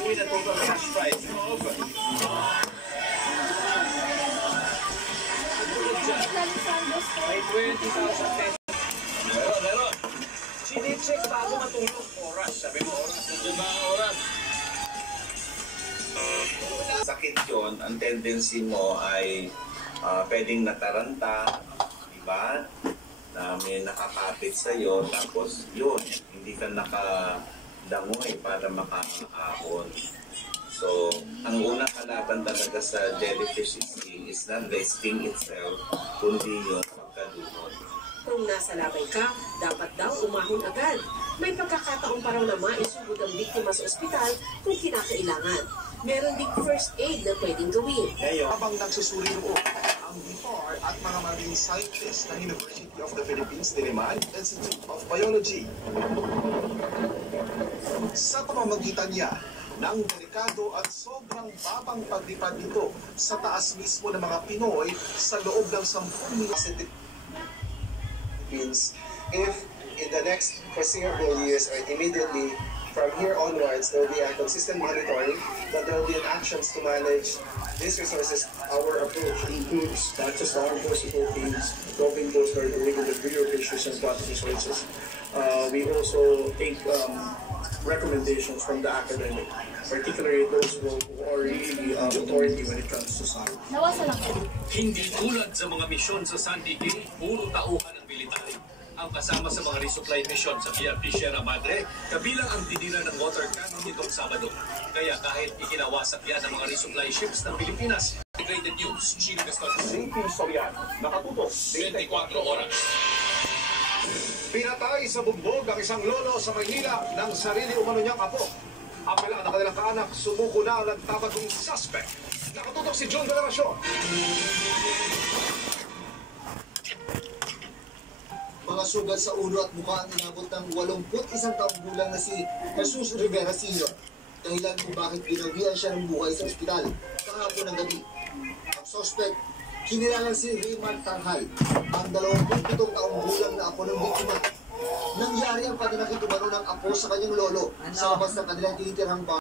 Win a total cash prize. Over. May 20,000 pesos. Meron. Chine-check bago matulog. Oras. Sabi mo oras. Nandiyan ba ang oras? Sakit yun. Ang tendency mo ay pwedeng nataranta. Diba? Na may nakakapit sa'yo. Tapos yun. Hindi ka dangoy para makakaahon. So, ang unang kalaban talaga sa jellyfish sting is not the sting itself, kundi yung pagkalunod. Kung nasa labay ka, dapat daw umahon agad. May pagkakataon pa raw na maisugod ang biktima sa ospital kung kinakailangan. Meron ding first aid na pwedeng gawin. Habang nagsusuri noon, ang BIFAR at mga marine scientists ng University of the Philippines Diliman Institute of Biology. Sa pamamagitan niya ng delikado at sobrang babang paglipad nito sa taas mismo ng mga Pinoy sa loob ng 10 means if in the next foreseeable years or immediately from here onwards there will be a consistent monitoring, that there will be actions to manage these resources. Our approach includes not just law enforcement Philippines, Philippine Coast Guard, illegal bigger fisheries and processing sources. We also take recommendations from the academic, particularly those who are really authority when it comes to science. Hindi tulad sa mga misyon sa Sandigil, puro tauhan ng military. Ang kasama sa mga resupply mission sa PRP Sierra Madre, kabilang ang tinira ng water cannon nitong Sabado. Kaya kahit ikinawasak yan ng mga resupply ships ng Pilipinas, Integrated News, Chino Gaston. Safety Soriano, nakatutok 24 oras. Pinatay sa bugbog ang isang lolo sa Maynila ng sarili umano niyang apo. Ang pala ng kanilang kaanak, sumuko na ang nagtatagong suspect. Nakatutok si John Galeracion. Mga sugat sa ulo at mukha ang inabot ng 81 taong gulang na si Jesus Rivera Sr. Dahilan kung bakit binawian siya ng buhay sa ospital kahapon ng gabi. Ang suspect, kinilangan si Raymond Tanghal, ang 27 taong gulang na apo ng biktima. Nangyari ang paninakit umano ng apo sa kanyang lolo sa labas ng kanilang tinitirang bahay.